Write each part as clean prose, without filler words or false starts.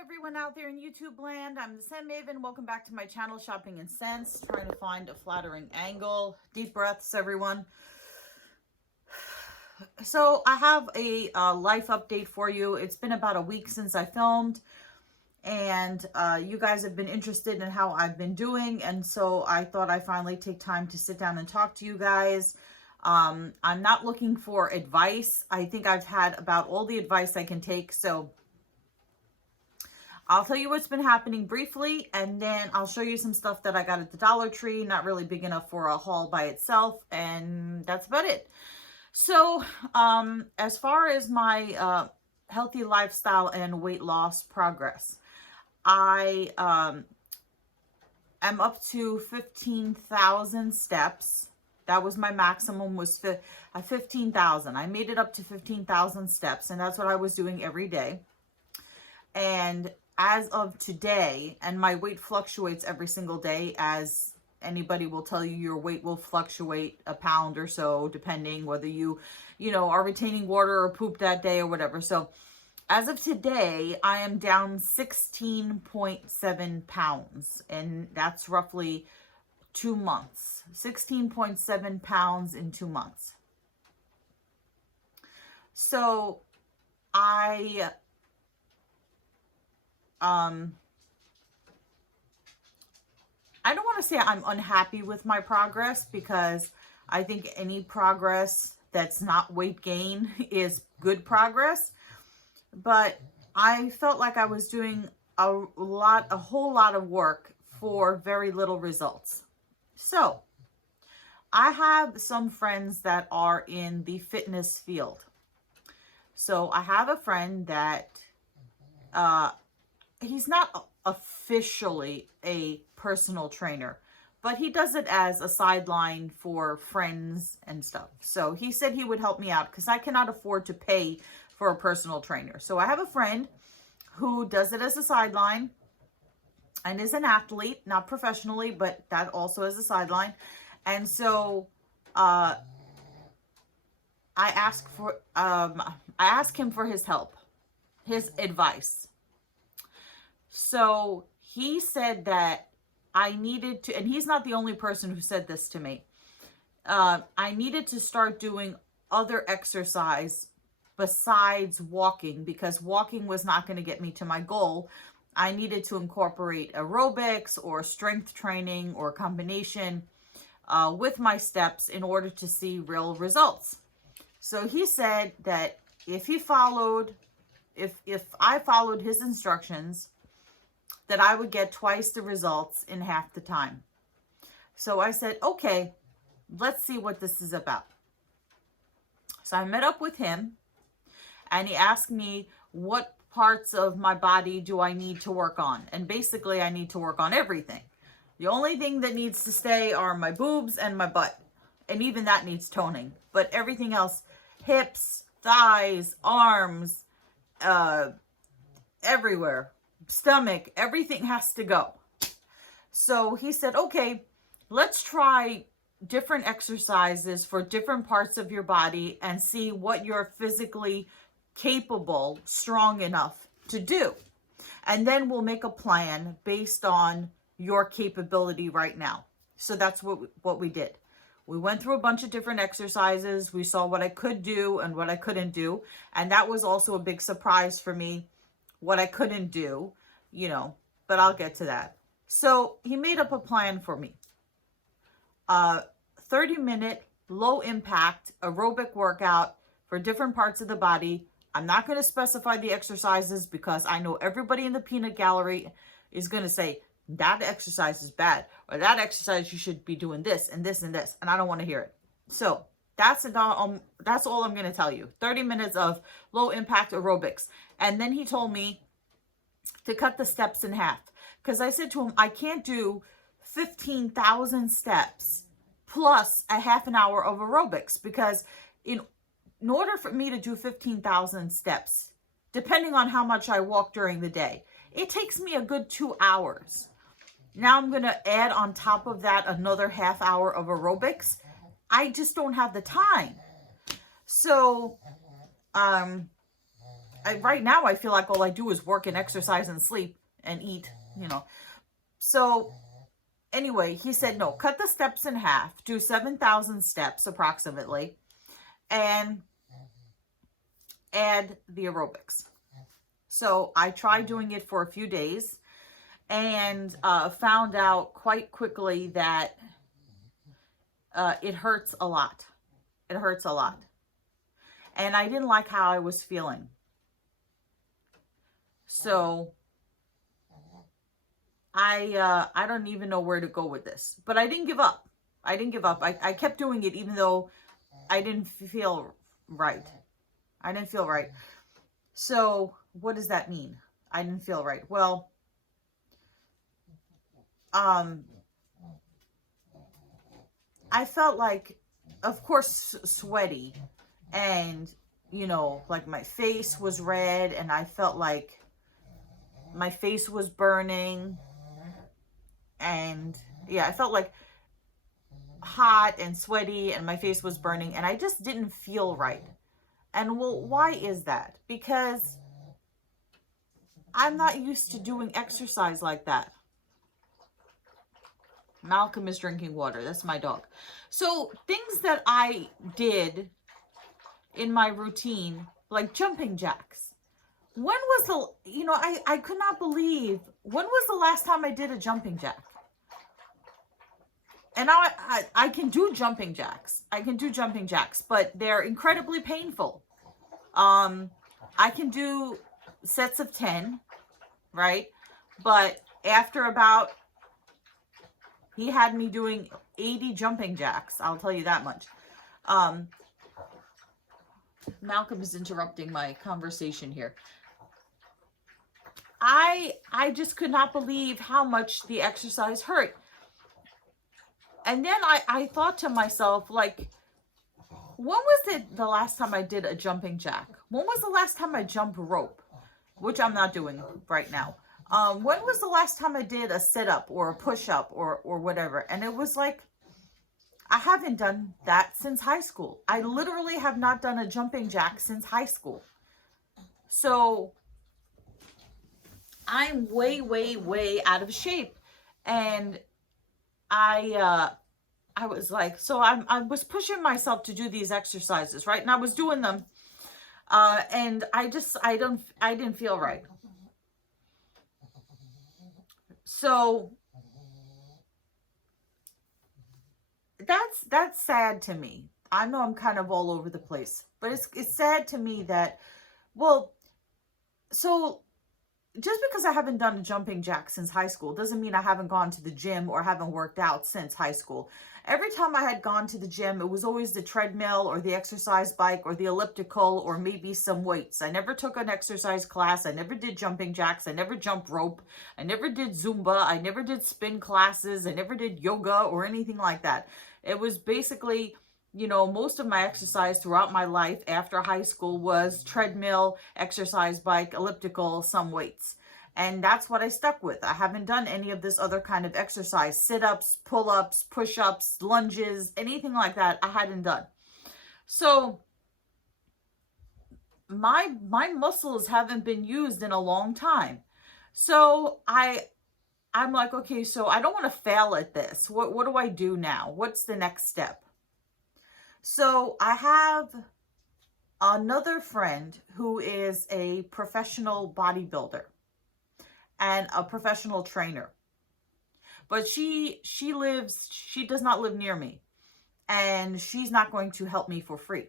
everyone out there in YouTube land. I'm the Scent Maven. Welcome back to my channel, Shopping in Scents. Trying to find a flattering angle. Deep breaths, everyone. So I have a life update for you. It's been about a week since I filmed, and you guys have been interested in how I've been doing, and so I thought I'd finally take time to sit down and talk to you guys. I'm not looking for advice. I think I've had about all the advice I can take, so I'll tell you what's been happening briefly, and then I'll show you some stuff that I got at the Dollar Tree, not really big enough for a haul by itself, and that's about it. So, as far as my healthy lifestyle and weight loss progress, I am up to 15,000 steps. That was my maximum, was 15,000. I made it up to 15,000 steps, and that's what I was doing every day. And as of today, and my weight fluctuates every single day, as anybody will tell you, your weight will fluctuate a pound or so, depending whether you are retaining water or poop that day or whatever. So as of today, I am down 16.7 pounds, and that's roughly 2 months. 16.7 pounds in 2 months. So I don't want to say I'm unhappy with my progress, because I think any progress that's not weight gain is good progress. But I felt like I was doing a whole lot of work for very little results. So I have some friends that are in the fitness field. So I have a friend that he's not officially a personal trainer, but he does it as a sideline for friends and stuff. So he said he would help me out, because I cannot afford to pay for a personal trainer. So I have a friend who does it as a sideline and is an athlete, not professionally, but that also as a sideline. And so I asked him for his help, his advice. So he said that I needed to, and he's not the only person who said this to me, I needed to start doing other exercise besides walking, because walking was not going to get me to my goal. I needed to incorporate aerobics or strength training or combination with my steps in order to see real results. So he said that if I followed his instructions, that I would get twice the results in half the time. So I said, okay, let's see what this is about. So I met up with him, and he asked me what parts of my body do I need to work on. And basically I need to work on everything. The only thing that needs to stay are my boobs and my butt. And even that needs toning. But everything else, hips, thighs, arms, everywhere, stomach, everything has to go. So he said, okay, let's try different exercises for different parts of your body and see what you're physically capable, strong enough to do. And then we'll make a plan based on your capability right now. So that's what we did. We went through a bunch of different exercises. We saw what I could do and what I couldn't do. And that was also a big surprise for me, what I couldn't do, but I'll get to that. So he made up a plan for me. 30-minute, low impact aerobic workout for different parts of the body. I'm not going to specify the exercises, because I know everybody in the peanut gallery is going to say, that exercise is bad, or that exercise you should be doing this and this and this, and I don't want to hear it. So that's all I'm going to tell you. 30 minutes of low impact aerobics. And then he told me to cut the steps in half, because I said to him, I can't do 15,000 steps plus a half an hour of aerobics, because in order for me to do 15,000 steps, depending on how much I walk during the day, it takes me a good 2 hours. Now I'm going to add on top of that another half hour of aerobics. I just don't have the time. So right now I feel like all I do is work and exercise and sleep and eat, you know. So anyway, he said, no, cut the steps in half, do 7,000 steps approximately, and add the aerobics. So I tried doing it for a few days and found out quite quickly that it hurts a lot. It hurts a lot. And I didn't like how I was feeling. So I don't even know where to go with this. But I didn't give up. I didn't give up. I kept doing it even though I didn't feel right. I didn't feel right. So what does that mean? I didn't feel right. Well, I felt like, of course, sweaty, and, you know, like my face was red, and I felt like my face was burning, and yeah, I felt like hot and sweaty, and my face was burning, and I just didn't feel right. And well, why is that? Because I'm not used to doing exercise like that. Malcolm is drinking water. That's my dog. So things that I did in my routine, like jumping jacks. When was the, you know, I could not believe, when was the last time I did a jumping jack? And now I can do jumping jacks. I can do jumping jacks, but they're incredibly painful. I can do sets of 10, right? But after about, he had me doing 80 jumping jacks. I'll tell you that much. Malcolm is interrupting my conversation here. I just could not believe how much the exercise hurt. And then I thought to myself, like, when was it the last time I did a jumping jack? When was the last time I jumped rope? Which I'm not doing right now. When was the last time I did a sit-up or a push-up or whatever? And it was like, I haven't done that since high school. I literally have not done a jumping jack since high school. So I'm way, way, way out of shape. And I was like, so I was pushing myself to do these exercises, right? And I was doing them. And I didn't feel right. So that's sad to me. I know I'm kind of all over the place, but it's sad to me that, well, so just because I haven't done a jumping jack since high school doesn't mean I haven't gone to the gym or haven't worked out since high school. Every time I had gone to the gym, it was always the treadmill or the exercise bike or the elliptical or maybe some weights. I never took an exercise class. I never did jumping jacks. I never jumped rope. I never did Zumba. I never did spin classes. I never did yoga or anything like that. It was basically, you know, most of my exercise throughout my life after high school was treadmill, exercise bike, elliptical, some weights. And that's what I stuck with. I haven't done any of this other kind of exercise, sit-ups, pull-ups, push-ups, lunges, anything like that I hadn't done. So my muscles haven't been used in a long time. So I'm like, okay, so I don't want to fail at this. What do I do now? What's the next step? So I have another friend who is a professional bodybuilder and a professional trainer. But she does not live near me. And she's not going to help me for free.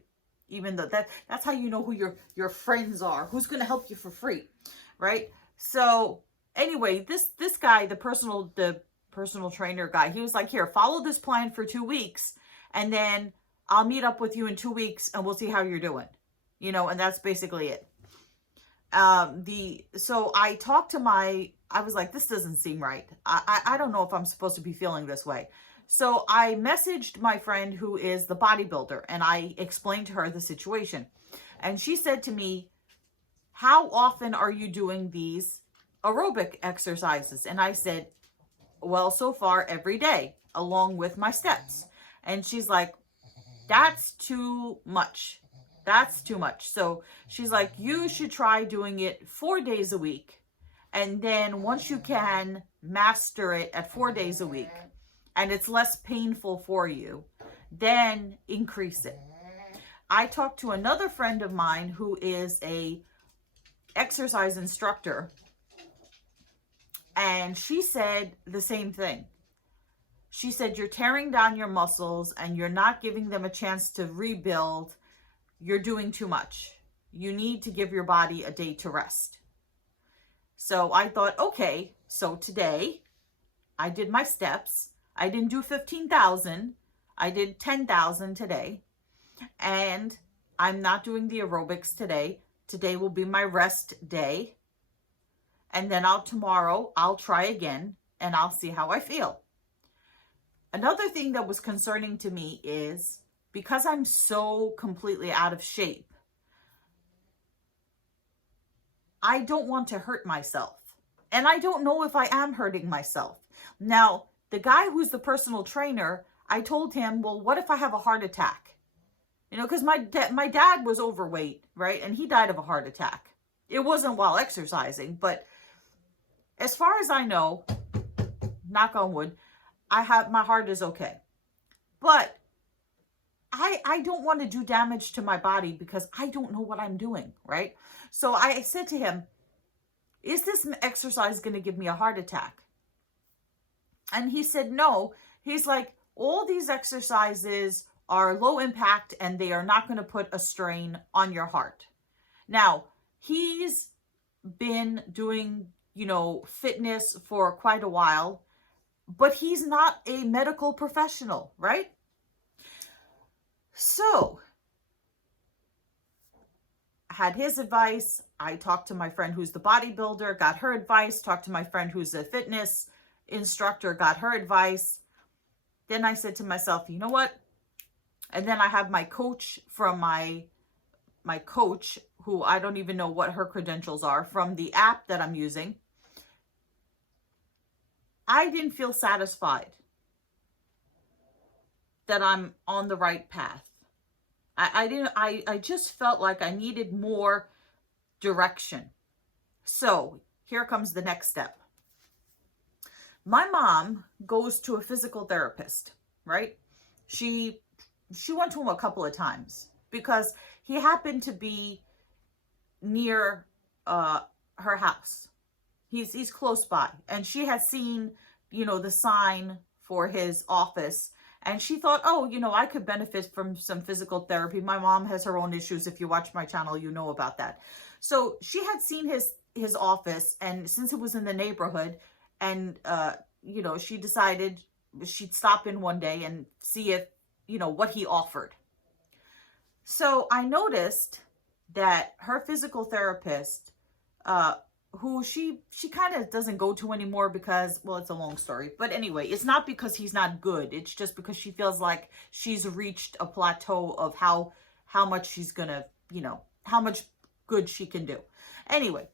Even though that's how you know who your friends are. Who's going to help you for free, right? So anyway, this guy, the personal trainer guy, he was like, here, follow this plan for 2 weeks, and then I'll meet up with you in 2 weeks and we'll see how you're doing, you know, and that's basically it. So I talked to I was like, this doesn't seem right. I don't know if I'm supposed to be feeling this way. So I messaged my friend who is the bodybuilder, and I explained to her the situation. And she said to me, how often are you doing these aerobic exercises? And I said, well, so far every day, along with my steps. And she's like, that's too much. That's too much. So she's like, you should try doing it 4 days a week. And then once you can master it at 4 days a week and it's less painful for you, then increase it. I talked to another friend of mine who is a exercise instructor, and she said the same thing. She said, you're tearing down your muscles and you're not giving them a chance to rebuild. You're doing too much. You need to give your body a day to rest. So I thought, okay, so today I did my steps. I didn't do 15,000. I did 10,000 today. And I'm not doing the aerobics today. Today will be my rest day. And then tomorrow I'll try again and I'll see how I feel. Another thing that was concerning to me is because I'm so completely out of shape, I don't want to hurt myself. And I don't know if I am hurting myself. Now, the guy who's the personal trainer, I told him, well, what if I have a heart attack? You know, because my dad was overweight, right? And he died of a heart attack. It wasn't while exercising, but as far as I know, knock on wood, my heart is okay. But I don't want to do damage to my body because I don't know what I'm doing, right? So I said to him, is this exercise going to give me a heart attack? And he said, no. He's like, all these exercises are low impact and they are not going to put a strain on your heart. Now, he's been doing, fitness for quite a while, but he's not a medical professional, right? So I had his advice. I talked to my friend who's the bodybuilder, got her advice, talked to my friend who's a fitness instructor, got her advice. Then I said to myself, you know what? And then I have my coach from my coach, who I don't even know what her credentials are, from the app that I'm using. I didn't feel satisfied that I'm on the right path. I just felt like I needed more direction. So here comes the next step. My mom goes to a physical therapist, right? She went to him a couple of times because he happened to be near her house. He's close by, and she had seen, the sign for his office, and she thought, oh, I could benefit from some physical therapy. My mom has her own issues. If you watch my channel, you know about that. So she had seen his office, and since it was in the neighborhood, and she decided she'd stop in one day and see if, what he offered. So I noticed that her physical therapist, who she kind of doesn't go to anymore because, well, it's a long story. But anyway, it's not because he's not good. It's just because she feels like she's reached a plateau of how much she's gonna, how much good she can do. Anyway,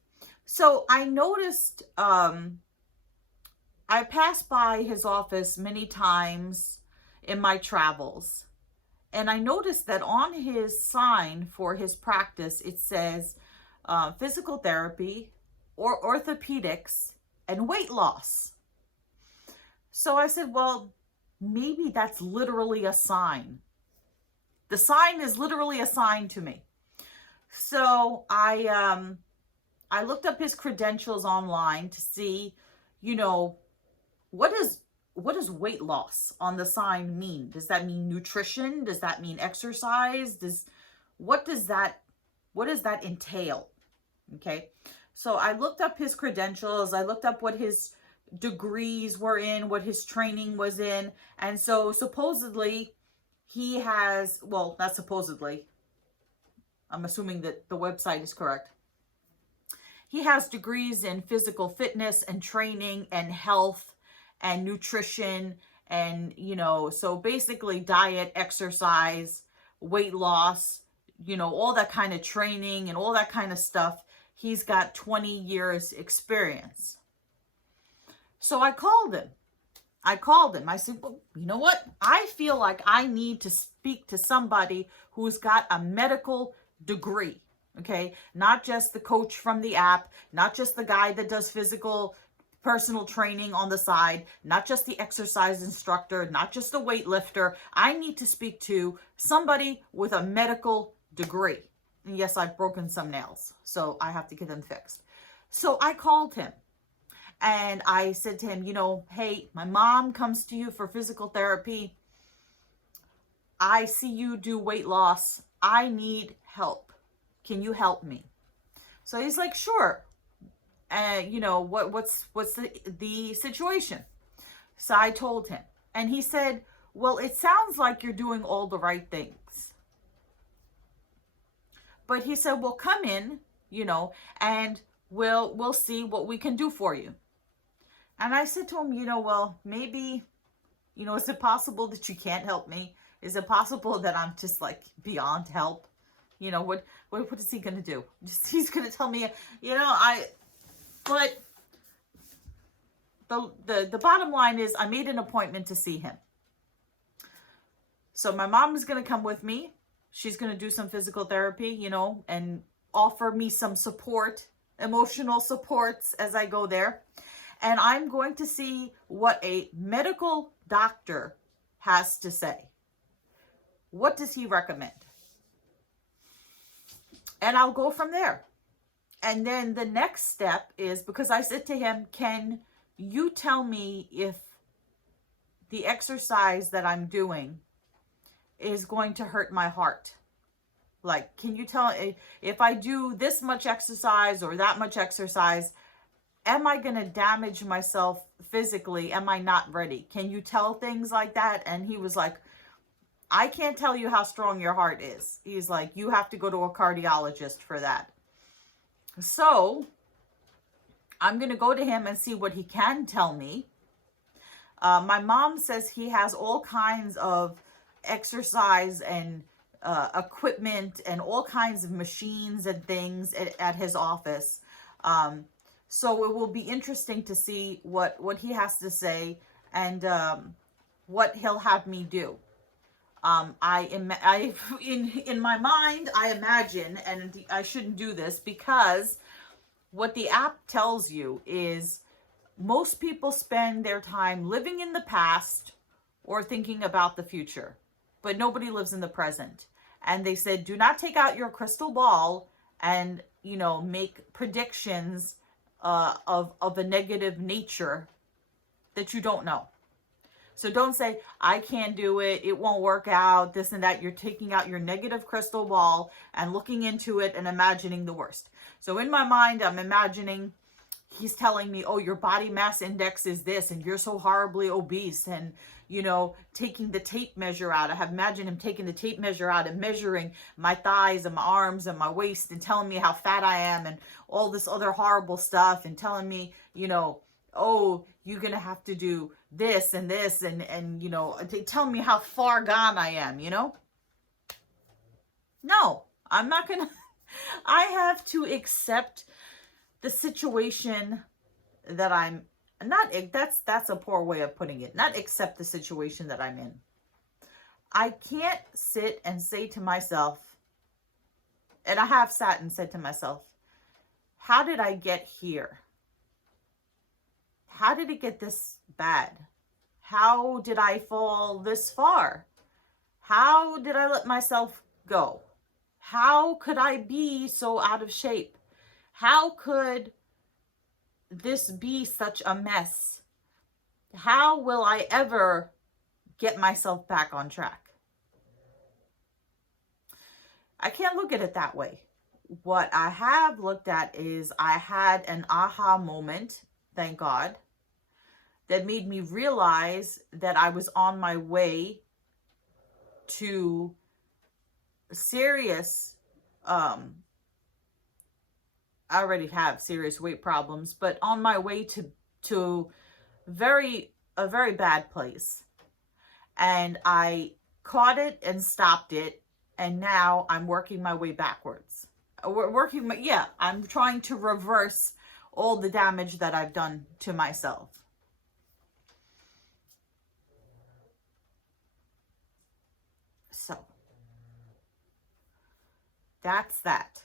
so I noticed, I passed by his office many times in my travels. And I noticed that on his sign for his practice, it says physical therapy or orthopedics and weight loss. So I said, well, maybe that's literally a sign. The sign is literally a sign to me. So I looked up his credentials online to see, what does weight loss on the sign mean? Does that mean nutrition? Does that mean exercise? What does that entail? Okay. So I looked up his credentials. I looked up what his degrees were in, what his training was in. And so supposedly he has, well, not supposedly, I'm assuming that the website is correct. He has degrees in physical fitness and training and health and nutrition and, so basically diet, exercise, weight loss, all that kind of training and all that kind of stuff. He's got 20 years experience. So I called him. I said, well, you know what? I feel like I need to speak to somebody who's got a medical degree. Okay, not just the coach from the app, not just the guy that does physical personal training on the side, not just the exercise instructor, not just a weightlifter. I need to speak to somebody with a medical degree. And yes, I've broken some nails, so I have to get them fixed. So I called him and I said to him, you know, hey, my mom comes to you for physical therapy. I see you do weight loss. I need help. Can you help me? So he's like, sure. And you know, what's the situation? So I told him, and he said, well, it sounds like you're doing all the right things. But he said, well, come in, you know, and we'll see what we can do for you. And I said to him, you know, well, maybe, you know, is it possible that you can't help me? Is it possible that I'm just like beyond help? You know, what is he going to do? He's going to tell me, you know, but the bottom line is I made an appointment to see him. So my mom is going to come with me. She's going to do some physical therapy, you know, and offer me some support, emotional supports as I go there. And I'm going to see what a medical doctor has to say. What does he recommend? And I'll go from there. And then the next step is, because I said to him, can you tell me if the exercise that I'm doing is going to hurt my heart? Like, can you tell if I do this much exercise or that much exercise, am I going to damage myself physically? Am I not ready? Can you tell things like that? And he was like, I can't tell you how strong your heart is. He's like, you have to go to a cardiologist for that. So I'm going to go to him and see what he can tell me. My mom says he has all kinds of exercise and equipment and all kinds of machines and things at his office. So it will be interesting to see what he has to say and what he'll have me do. In my mind, I imagine, and I shouldn't do this because what the app tells you is most people spend their time living in the past or thinking about the future, but nobody lives in the present. And they said, do not take out your crystal ball and, you know, make predictions of a negative nature that you don't know. So don't say, I can't do it, it won't work out, this and that. You're taking out your negative crystal ball and looking into it and imagining the worst. So in my mind, I'm imagining he's telling me, oh, your body mass index is this, and you're so horribly obese, and, you know, taking the tape measure out. I have imagined him taking the tape measure out and measuring my thighs and my arms and my waist and telling me how fat I am and all this other horrible stuff and telling me, you know, oh, you're going to have to do this and this and, you know, tell me how far gone I am, you know? No, I'm not going to. I have to accept the situation that I'm not. That's a poor way of putting it. Not accept the situation that I'm in. I can't sit and say to myself, and I have sat and said to myself, how did I get here? How did it get this bad? How did I fall this far? How did I let myself go? How could I be so out of shape? How could this be such a mess? How will I ever get myself back on track? I can't look at it that way. What I have looked at is I had an aha moment, thank God, that made me realize that I was on my way to serious, I already have serious weight problems, but on my way to a very bad place. And I caught it and stopped it. And now I'm working my way backwards. I'm trying to reverse all the damage that I've done to myself. So that's that.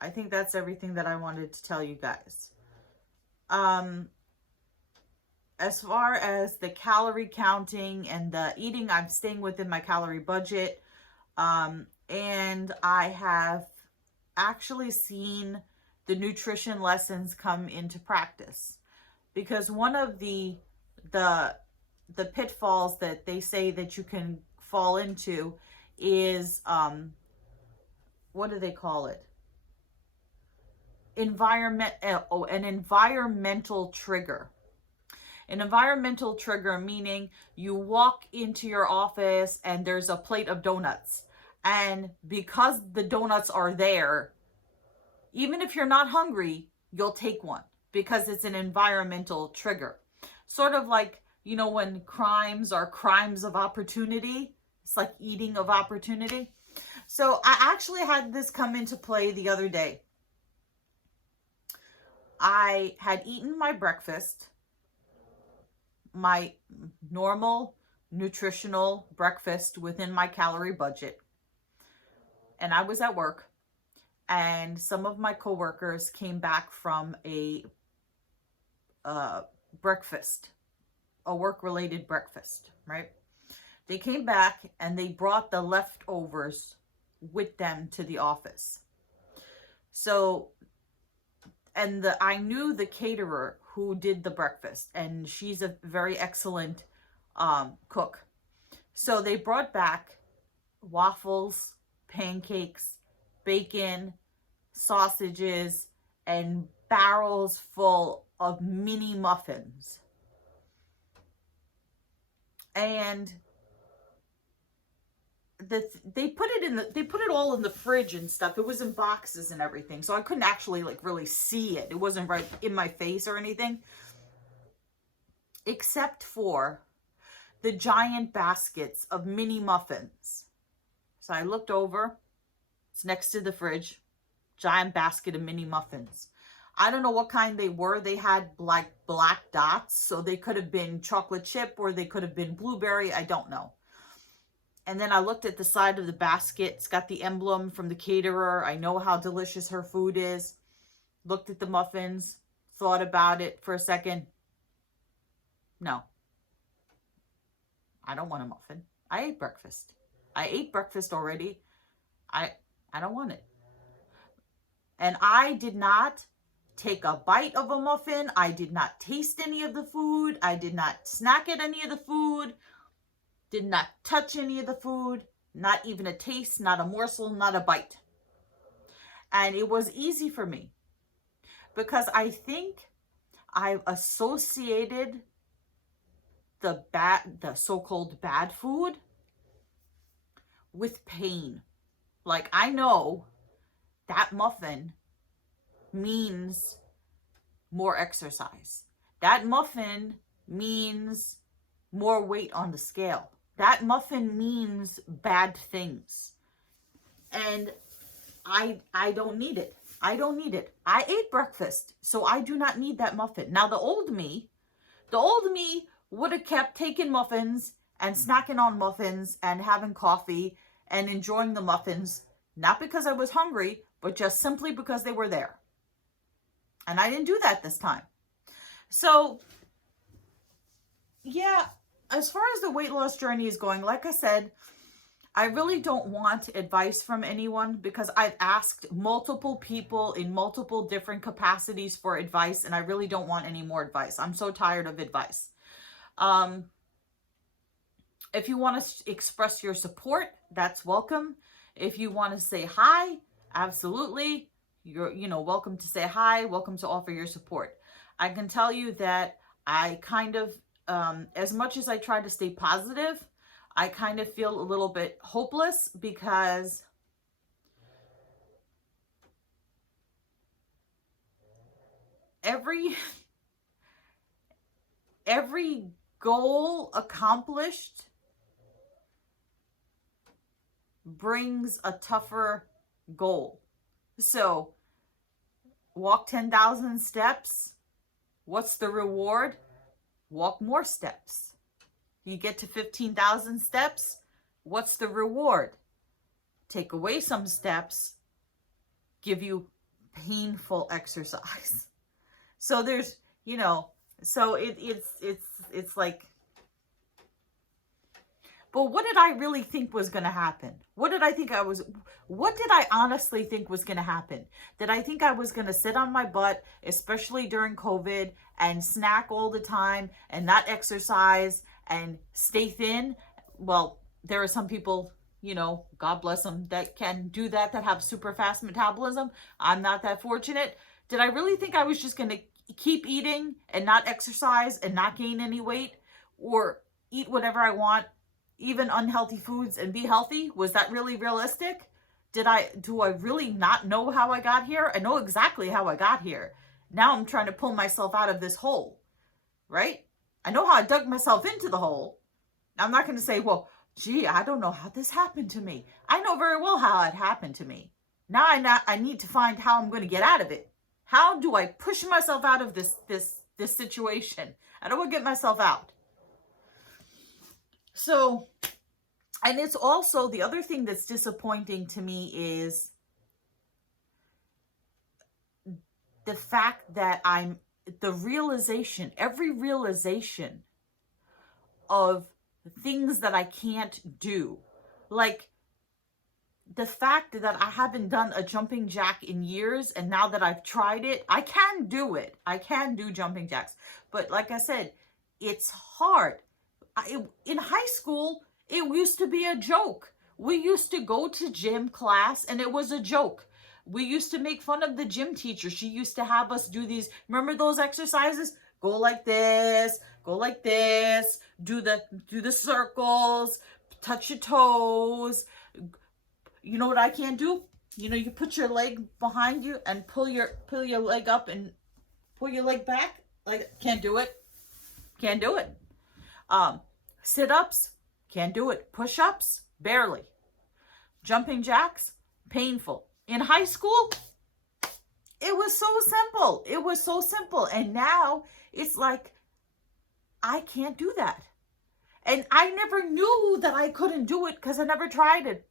I think that's everything that I wanted to tell you guys. As far as the calorie counting and the eating, I'm staying within my calorie budget. And I have actually seen the nutrition lessons come into practice, because one of the pitfalls that they say that you can fall into is what do they call it? An environmental trigger. An environmental trigger meaning you walk into your office and there's a plate of donuts. And because the donuts are there, even if you're not hungry, you'll take one because it's an environmental trigger. Sort of like, you know, when crimes are crimes of opportunity, it's like eating of opportunity. So I actually had this come into play the other day. I had eaten my breakfast, my normal nutritional breakfast within my calorie budget. And I was at work, and some of my coworkers came back from a breakfast, a work-related breakfast, right? They came back and they brought the leftovers with them to the office. So, and I knew the caterer who did the breakfast, and she's a very excellent cook. So they brought back waffles, pancakes, bacon, sausages, and barrels full of mini muffins. And they put it all in the fridge and stuff. It was in boxes and everything, so I couldn't actually like really see it. It wasn't right in my face or anything, except for the giant baskets of mini muffins. So I looked over. It's next to the fridge. Giant basket of mini muffins. I don't know what kind they were. They had like black dots, so they could have been chocolate chip or they could have been blueberry. I don't know. And then I looked at the side of the basket. It's got the emblem from the caterer. I know how delicious her food is. Looked at the muffins, thought about it for a second. No, I don't want a muffin. I ate breakfast. I ate breakfast already. I don't want it. And I did not take a bite of a muffin. I did not taste any of the food. I did not snack at any of the food. Did not touch any of the food. Not even a taste, not a morsel, not a bite. And it was easy for me because I think I've associated the so-called bad food with pain. Like, I know that muffin means more exercise. That muffin means more weight on the scale. That muffin means bad things. And I don't need it. I don't need it. I ate breakfast, so I do not need that muffin. Now, the old me would have kept taking muffins and snacking on muffins and having coffee and enjoying the muffins, not because I was hungry, but just simply because they were there. And I didn't do that this time. So, yeah, as far as the weight loss journey is going, like I said, I really don't want advice from anyone because I've asked multiple people in multiple different capacities for advice, and I really don't want any more advice. I'm so tired of advice. If you want to express your support, that's welcome. If you want to say hi, absolutely. You're, welcome to say hi, welcome to offer your support. I can tell you that I kind of, as much as I try to stay positive, I kind of feel a little bit hopeless because every goal accomplished brings a tougher goal. So, walk 10,000 steps. What's the reward? Walk more steps. You get to 15,000 steps. What's the reward? take away some steps, give you painful exercise. So there's, you know, so it's like, but what did I really think was going to happen? What did I honestly think was going to happen? Did I think I was going to sit on my butt, especially during COVID, and snack all the time and not exercise and stay thin? Well, there are some people, you know, God bless them, that can do that have super fast metabolism. I'm not that fortunate. Did I really think I was just going to keep eating and not exercise and not gain any weight, or eat whatever I want, even unhealthy foods, and be healthy? Was that really realistic? Do I really not know how I got here? I know exactly how I got here. Now I'm trying to pull myself out of this hole, right? I know how I dug myself into the hole. I'm not going to say, well, gee, I don't know how this happened to me. I know very well how it happened to me. Now I need to find how I'm going to get out of it. How do I push myself out of this situation? How do I get myself out? So, and it's also, the other thing that's disappointing to me is the fact that every realization of things that I can't do. Like the fact that I haven't done a jumping jack in years, and now that I've tried it, I can do it. I can do jumping jacks. But like I said, it's hard. In high school, it used to be a joke. We used to go to gym class and it was a joke. We used to make fun of the gym teacher. She used to have us do these, remember those exercises? Go like this, do the circles, touch your toes. You know what I can't do? You know, you put your leg behind you and pull your leg up and pull your leg back. Like, can't do it. Can't do it. Sit-ups, can't do it. Push-ups, barely. Jumping jacks, painful. In high school, it was so simple. It was so simple. And now it's like, I can't do that. And I never knew that I couldn't do it because I never tried it,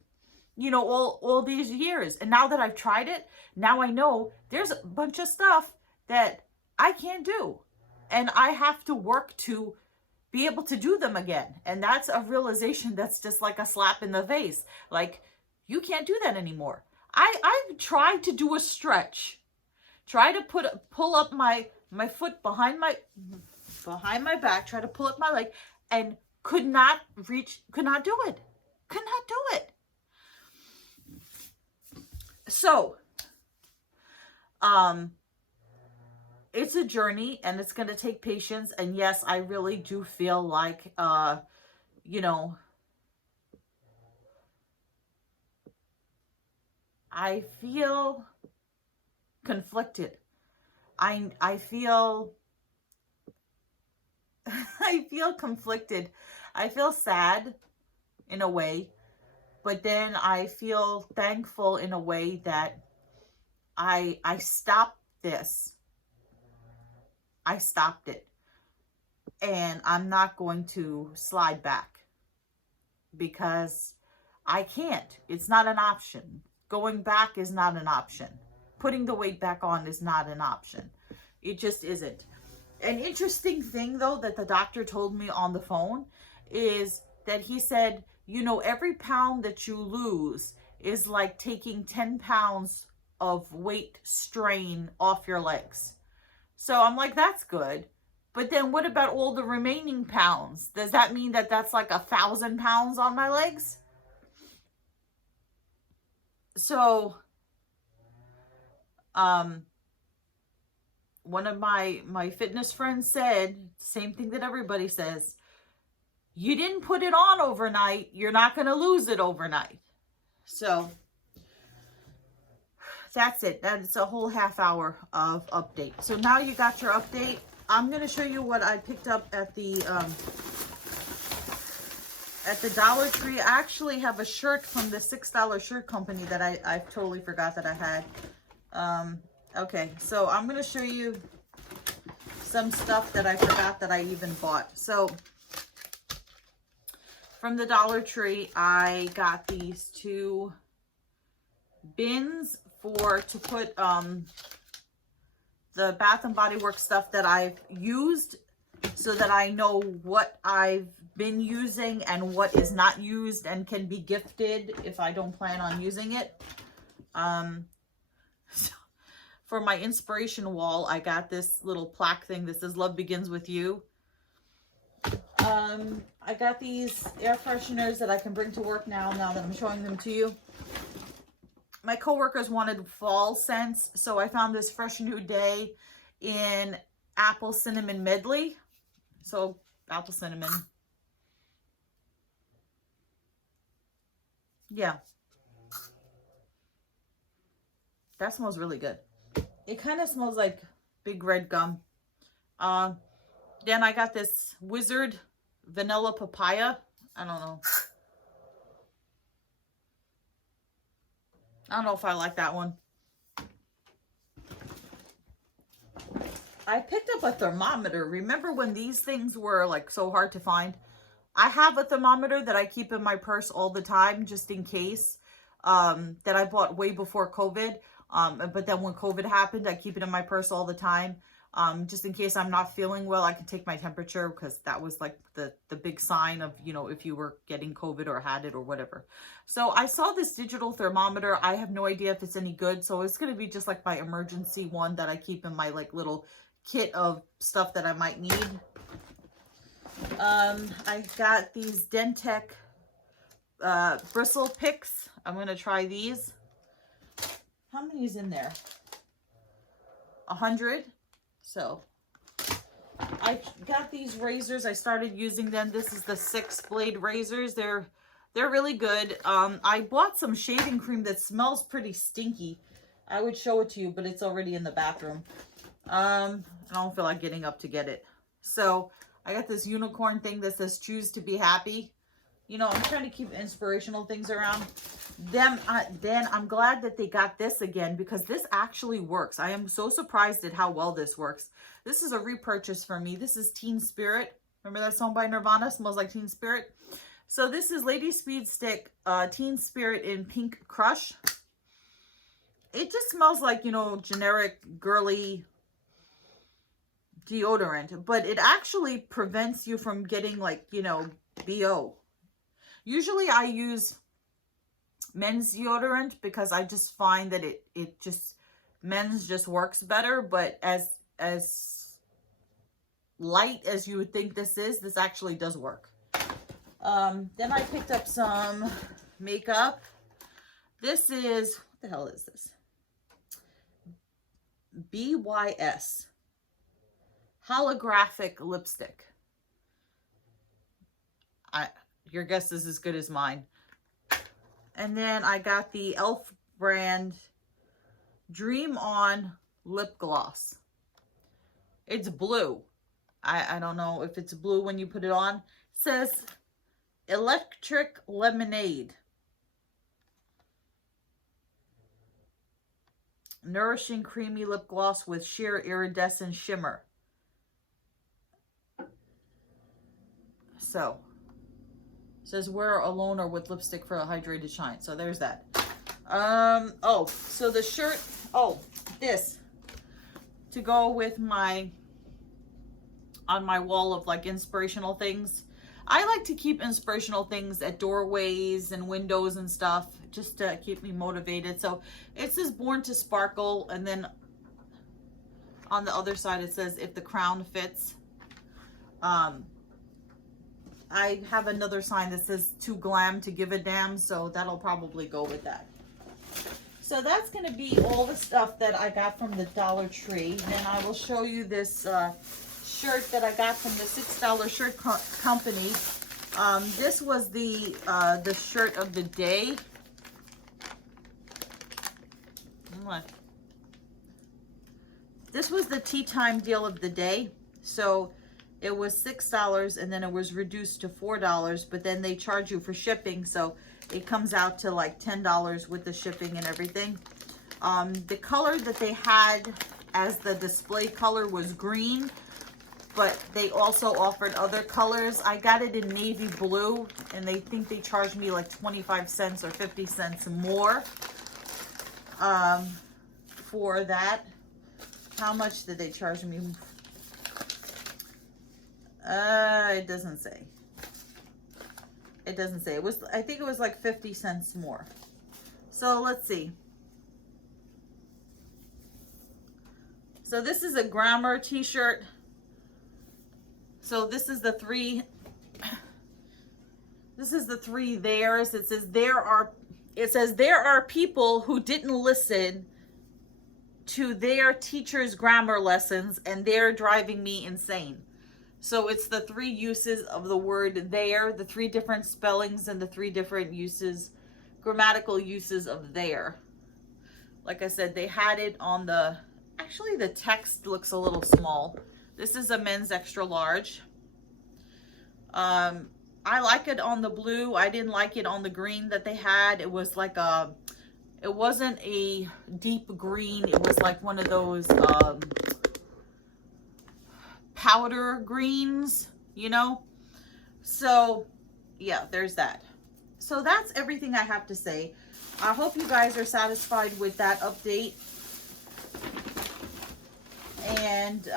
you know, all these years. And now that I've tried it, now I know there's a bunch of stuff that I can't do. And I have to work to be able to do them again. And that's a realization that's just like a slap in the face. Like, you can't do that anymore. I've tried to do a stretch. Try to pull up my foot behind my back, try to pull up my leg, and could not do it. Could not do it. So, it's a journey and it's going to take patience. And yes, I really do feel like, you know, I feel conflicted. I feel conflicted. I feel sad in a way, but then I feel thankful in a way that I stopped this. I stopped it. And I'm not going to slide back because I can't. It's not an option. Going back is not an option. Putting the weight back on is not an option. It just isn't. An interesting thing, though, that the doctor told me on the phone is that he said, you know, every pound that you lose is like taking 10 pounds of weight strain off your legs. So I'm like, that's good. But then what about all the remaining pounds? Does that mean that that's like 1,000 pounds on my legs? So, one of my fitness friends said, same thing that everybody says, you didn't put it on overnight, you're not going to lose it overnight. So, that's it. That's a whole half hour of update. So now you got your update. I'm going to show you what I picked up at the Dollar Tree. I actually have a shirt from the $6 shirt company that I totally forgot that I had. Okay, so I'm going to show you some stuff that I forgot that I even bought. So from the Dollar Tree, I got these two bins to put the Bath and Body Works stuff that I've used, so that I know what I've been using and what is not used and can be gifted if I don't plan on using it. So for my inspiration wall, I got this little plaque thing that says "Love Begins With You." I got these air fresheners that I can bring to work now that I'm showing them to you. My coworkers wanted fall scents, so I found this Fresh New Day in apple cinnamon medley. So apple cinnamon. Yeah. That smells really good. It kind of smells like big red gum. Then I got this Wizard Vanilla Papaya. I don't know. I don't know if I like that one. I picked up a thermometer. Remember when these things were like so hard to find? I have a thermometer that I keep in my purse all the time, just in case, that I bought way before COVID. But then when COVID happened, I keep it in my purse all the time. Just in case I'm not feeling well, I can take my temperature, because that was like the big sign of, you know, if you were getting COVID or had it or whatever. So I saw this digital thermometer. I have no idea if it's any good. So it's going to be just like my emergency one that I keep in my like little kit of stuff that I might need. I got these Dentec bristle picks. I'm going to try these. How many is in there? 100. So I got these razors. I started using them. This is the 6 blade razors. They're really good. I bought some shaving cream that smells pretty stinky. I would show it to you, but it's already in the bathroom. I don't feel like getting up to get it. So I got this unicorn thing that says "Choose to be happy." You know, I'm trying to keep inspirational things around. Then I'm glad that they got this again, because this actually works. I am so surprised at how well this works. This is a repurchase for me. This is Teen Spirit. Remember that song by Nirvana, Smells Like Teen Spirit? So this is Lady Speed Stick Teen Spirit in Pink Crush. It just smells like, you know, generic girly deodorant, but it actually prevents you from getting like, you know, BO. Usually I use men's deodorant because I just find that men's just works better, but as light as you would think this actually does work. Then I picked up some makeup. This is, what the hell is this? BYS Holographic Lipstick. Your guess is as good as mine. And then I got the e.l.f. brand Dream On Lip Gloss. It's blue. I don't know if it's blue when you put it on. It says Electric Lemonade. Nourishing creamy lip gloss with sheer iridescent shimmer. So, it says wear alone or with lipstick for a hydrated shine. So there's that. Oh, so the shirt, this to go with on my wall of like inspirational things. I like to keep inspirational things at doorways and windows and stuff, just to keep me motivated. So it says Born to Sparkle, and then on the other side it says if the crown fits. I have another sign that says too glam to give a damn, so that'll probably go with that. So that's going to be all the stuff that I got from the Dollar Tree. Then I will show you this shirt that I got from the $6 shirt company. This was the shirt of the day. What? This was the tea time deal of the day. So it was $6 and then it was reduced to $4, but then they charge you for shipping, so it comes out to like $10 with the shipping and everything. The color that they had as the display color was green, but they also offered other colors. I got it in navy blue, and they think they charged me like 25 cents or 50 cents more. for that. How much did they charge me? It doesn't say. It doesn't say. It was, I think it was like 50 cents more. So let's see. So this is a grammar t-shirt. So this is the three theirs. It says there are people who didn't listen to their teacher's grammar lessons and they're driving me insane. So it's the three uses of the word there, the three different spellings and the three different uses, grammatical uses of there. Like I said, they had it on the, actually the text looks a little small. This is a men's extra large. I like it on the blue. I didn't like it on the green that they had. It was like a, it wasn't a deep green. It was like one of those powder greens, you know? So yeah, there's that. So that's everything I have to say. I hope you guys are satisfied with that update. And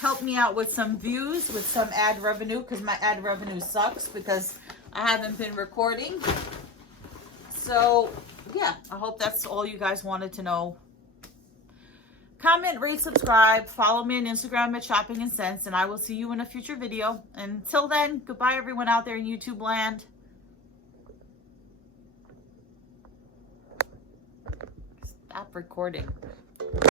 help me out with some views, with some ad revenue, because my ad revenue sucks because I haven't been recording. So yeah, I hope that's all you guys wanted to know. Comment, rate, subscribe, follow me on Instagram at Shopping and Sense, and I will see you in a future video. Until then, goodbye everyone out there in YouTube land. Stop recording.